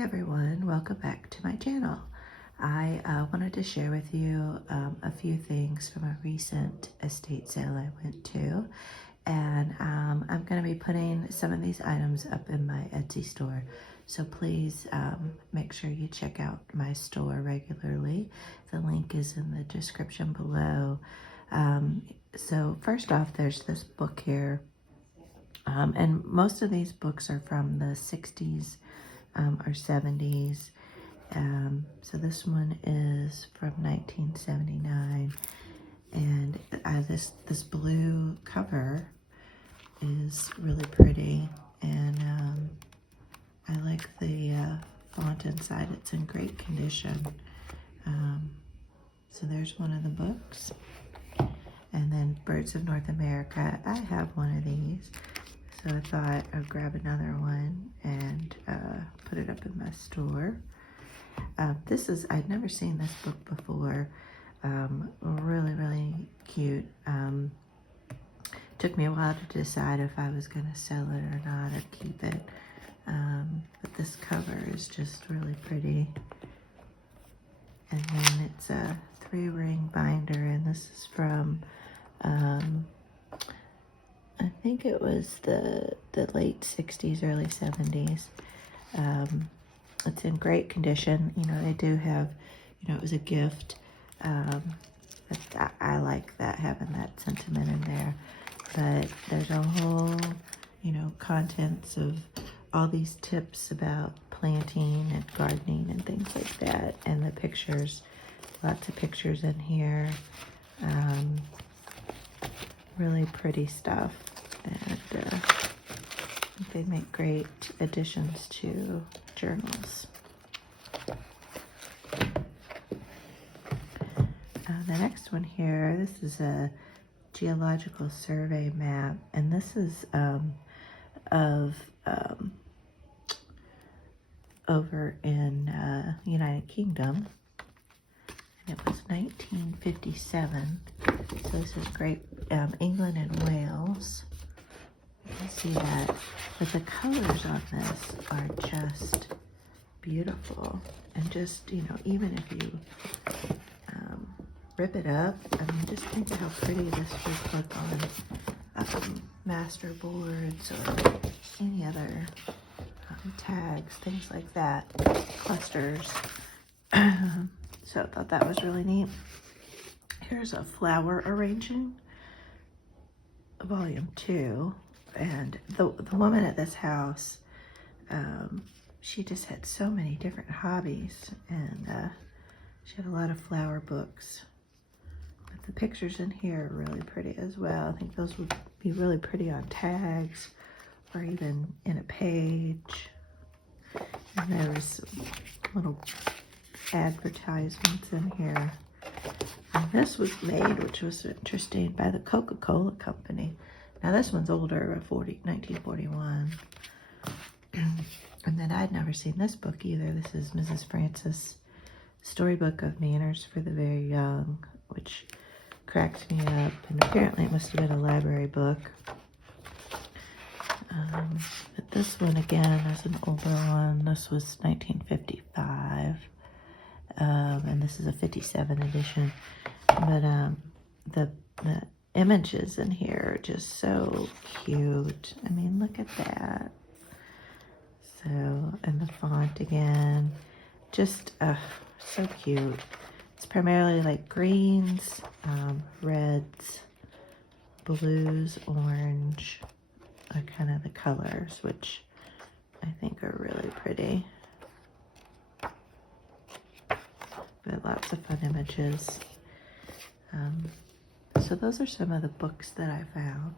Hi everyone, welcome back to my channel. I wanted to share with you a few things from a recent estate sale I went to, and I'm going to be putting some of these items up in my Etsy store, so please make sure you check out my store regularly. The link is in the description below. So first off, there's this book here, and most of these books are from the 60s or 70s. So this one is from 1979, and this blue cover is really pretty, and I like the font inside. It's in great condition. So there's one of the books, and then Birds of North America. I have one of these, so I thought I'd grab another one and put it up in my store. I'd never seen this book before. Really cute. Took me a while to decide if I was going to sell it or not, or keep it. But this cover is just really pretty. And then it's a 3-ring binder, and this is from I think it was the late 60s, early 70s. It's in great condition. You know, they do have, it was a gift. But I like that, having that sentiment in there. But there's a whole, contents of all these tips about planting and gardening and things like that. And the pictures, lots of pictures in here. Really pretty stuff. And they make great additions to journals. The next one here, this is a Geological Survey Map, and this is of over in United Kingdom, and it was 1957. So this is great, England and Wales. You can see that, but the colors on this are just beautiful, and just, even if you rip it up, I mean, just think of how pretty this would look on master boards or any other tags, things like that, clusters. So I thought that was really neat. Here's a flower arranging, volume 2, and the woman at this house, she just had so many different hobbies, and she had a lot of flower books. But the pictures in here are really pretty as well. I think those would be really pretty on tags or even in a page. And there's little advertisements in here. And this was made, which was interesting, by the Coca-Cola Company. Now this one's older, 1941. And then I'd never seen this book either. This is Mrs. Francis' Storybook of Manners for the Very Young, which cracks me up. And apparently it must have been a library book. But this one, again, is an older one. This was 1955. And this is a 57 edition. But the images in here are just so cute. I mean, look at that. So, and the font again, just so cute. It's primarily like greens, reds, blues, orange, are kind of the colors, which I think are really pretty. But lots of fun images. So those are some of the books that I found.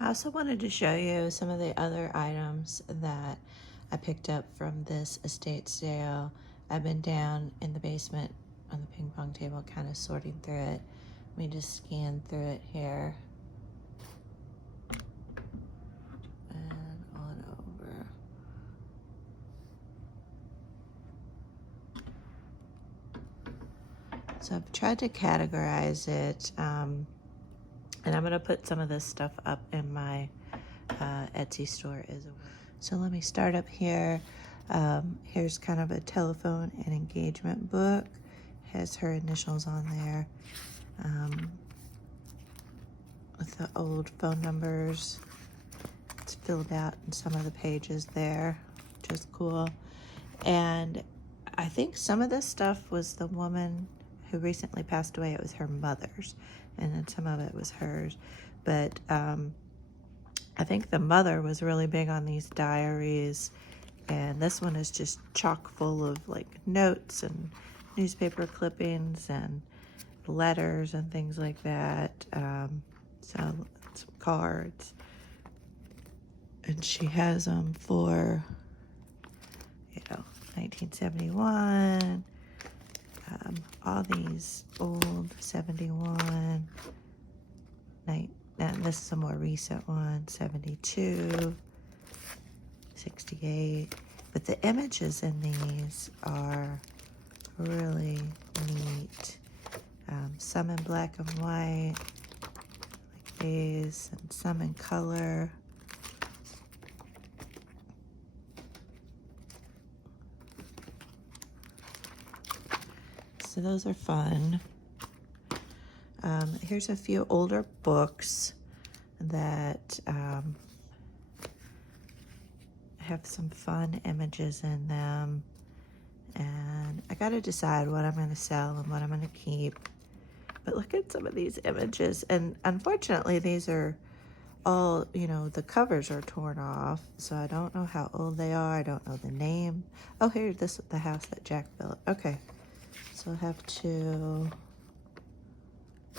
I also wanted to show you some of the other items that I picked up from this estate sale. I've been down in the basement on the ping pong table kind of sorting through it. Let me just scan through it here. And on over. So I've tried to categorize it, and I'm going to put some of this stuff up in my Etsy store as well. So let me start up here. Here's kind of a telephone and engagement book. Has her initials on there with the old phone numbers. It's filled out in some of the pages there, which is cool. And I think some of this stuff was the woman who recently passed away. It was her mother's, and then some of it was hers. But I think the mother was really big on these diaries, and this one is just chock full of like notes and newspaper clippings and letters and things like that. So some cards, and she has them for 1971, all these old 71, and this is a more recent one, 72, 68. But the images in these are really neat. Some in black and white, like these, and some in color. So those are fun. Here's a few older books that have some fun images in them. And I got to decide what I'm going to sell and what I'm going to keep. But look at some of these images. And unfortunately, these are all, the covers are torn off. So I don't know how old they are. I don't know the name. Oh, here's the house that Jack built. Okay. So I'll have to,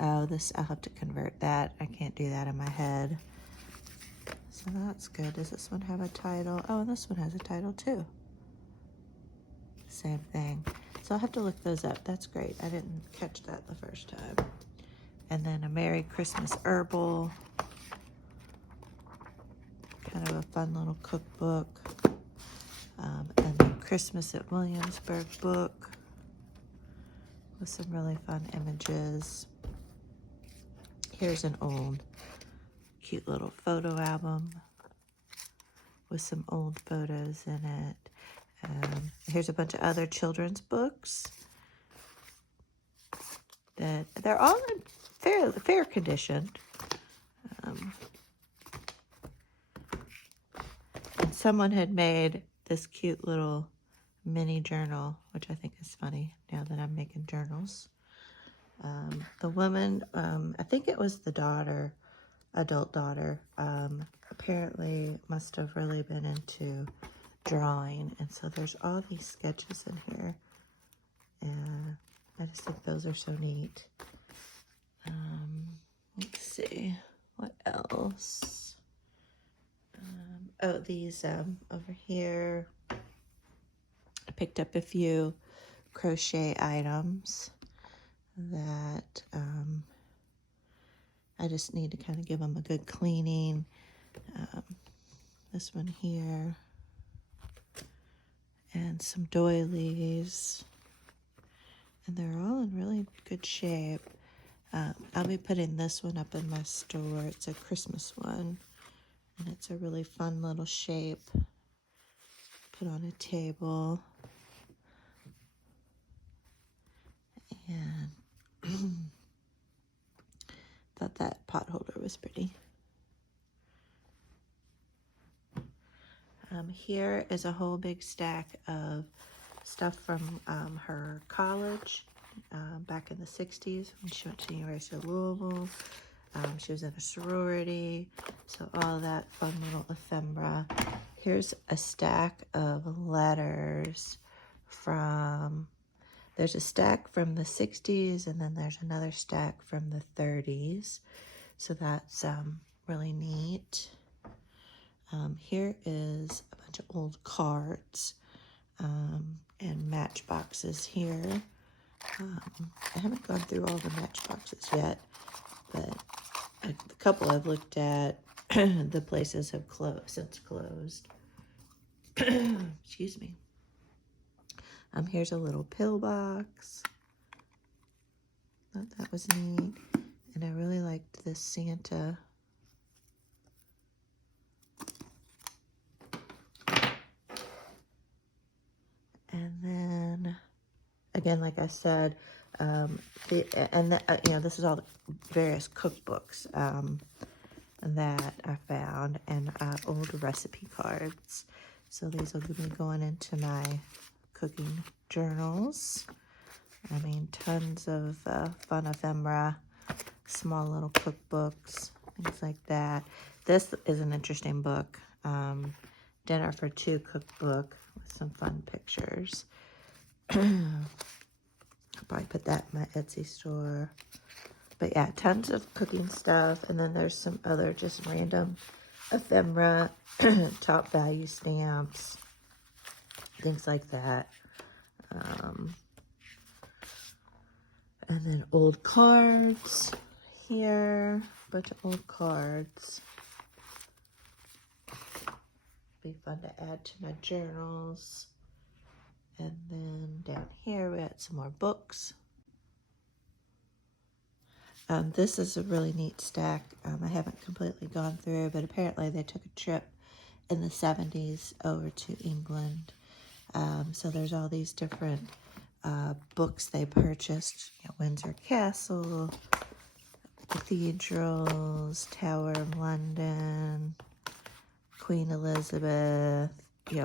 I'll have to convert that. I can't do that in my head. So that's good. Does this one have a title? Oh, and this one has a title too. Same thing. So I'll have to look those up. That's great. I didn't catch that the first time. And then a Merry Christmas Herbal. Kind of a fun little cookbook. And then Christmas at Williamsburg book with some really fun images. Here's an old cute little photo album with some old photos in it. Here's a bunch of other children's books that they're all in fair condition. And someone had made this cute little mini journal, which I think is funny now that I'm making journals. The woman, I think it was the daughter, adult daughter, apparently must have really been into drawing, and so there's all these sketches in here, and I just think those are so neat. Let's see, what else? Oh, these over here, I picked up a few crochet items that I just need to kind of give them a good cleaning. This one here, and some doilies, and they're all in really good shape. I'll be putting this one up in my store. It's a Christmas one, and it's a really fun little shape. Put on a table. And thought that pot holder was pretty. Here is a whole big stack of stuff from her college back in the 60s when she went to the University of Louisville. She was in a sorority, so all that fun little ephemera. Here's a stack of letters from, there's a stack from the 60s, and then there's another stack from the 30s. So that's really neat. Here is a bunch of old cards and matchboxes here. I haven't gone through all the matchboxes yet, but a couple I've looked at, the places have since closed. Excuse me. Here's a little pill box. Thought that was neat. And I really liked this Santa. again, like I said, this is all the various cookbooks that I found, and old recipe cards. So these will be going into my cooking journals. I mean, tons of fun ephemera, small little cookbooks, things like that. This is an interesting book, Dinner for Two cookbook with some fun pictures. I'll probably put that in my Etsy store. But yeah, tons of cooking stuff. And then there's some other just random ephemera, top value stamps, things like that. And then old cards here, bunch of old cards. Be fun to add to my journals. And then down here we got some more books. This is a really neat stack. I haven't completely gone through, but apparently they took a trip in the 70s over to England. So there's all these different books they purchased. Windsor Castle, cathedrals, Tower of London, Queen Elizabeth,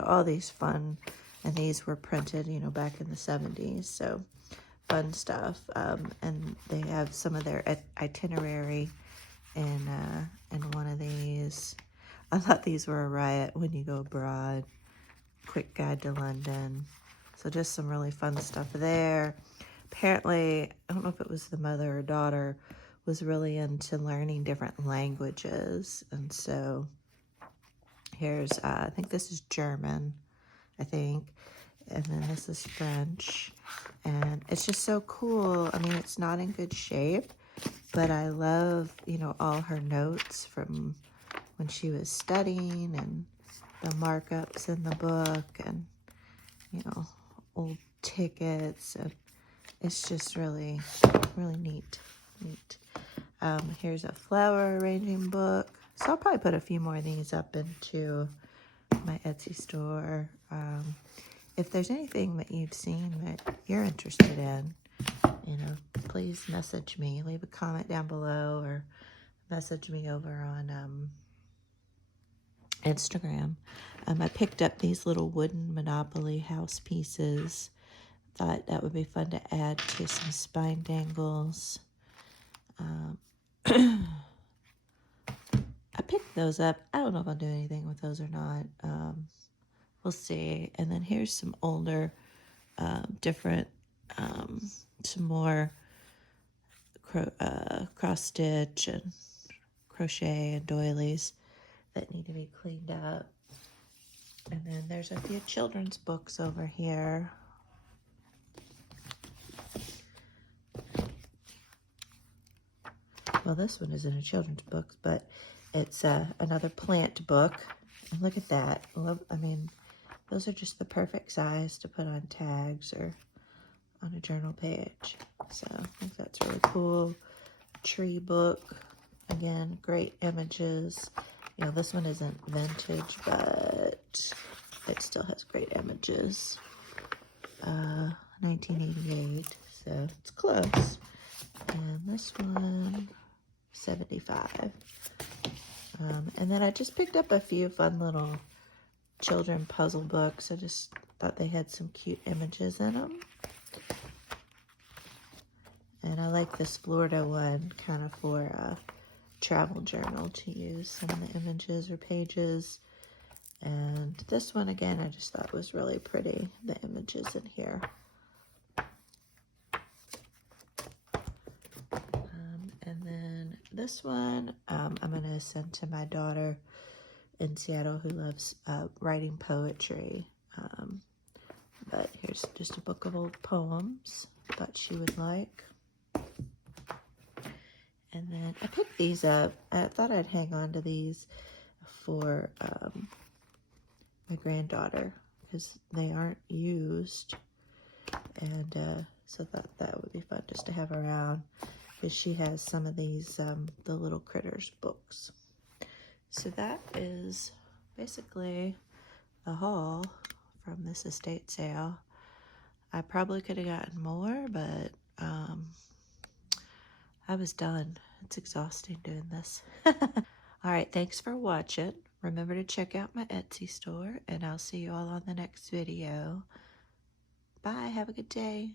all these fun, and these were printed, back in the 70s, so fun stuff. And they have some of their itinerary in one of these. I thought these were a riot when you go abroad. Quick guide to London. So just some really fun stuff there. Apparently, I don't know if it was the mother or daughter, was really into learning different languages. And so here's, I think this is German, and then this is French. And it's just so cool. I mean, it's not in good shape, but I love, all her notes from when she was studying, and the markups in the book, and, old tickets. And it's just really, really neat. Here's a flower arranging book. So I'll probably put a few more of these up into my Etsy store. If there's anything that you've seen that you're interested in, please message me. Leave a comment down below or message me over on Instagram. I picked up these little wooden Monopoly house pieces. Thought that would be fun to add to some spine dangles. I picked those up. I don't know if I'll do anything with those or not. We'll see. And then here's some older, different, some more cross stitch and crochet and doilies that need to be cleaned up. And then there's a few children's books over here. Well, this one isn't a children's book, but it's another plant book. And look at that. Those are just the perfect size to put on tags or on a journal page. So I think that's really cool. Tree book. Again, great images. This one isn't vintage, but it still has great images. 1988, so it's close. And this one, 75. And then I just picked up a few fun little children puzzle books. I just thought they had some cute images in them. And I like this Florida one kind of for a travel journal to use some of the images or pages. And this one, again, I just thought was really pretty, the images in here. And then this one, I'm going to send to my daughter in Seattle who loves writing poetry. But here's just a book of old poems. Thought she would like. And then I picked these up. I thought I'd hang on to these for my granddaughter because they aren't used. And so I thought that would be fun just to have around because she has some of these, the Little Critters books. So that is basically a haul from this estate sale. I probably could have gotten more, but I was done. It's exhausting doing this. All right, thanks for watching. Remember to check out my Etsy store, and I'll see you all on the next video. Bye, have a good day.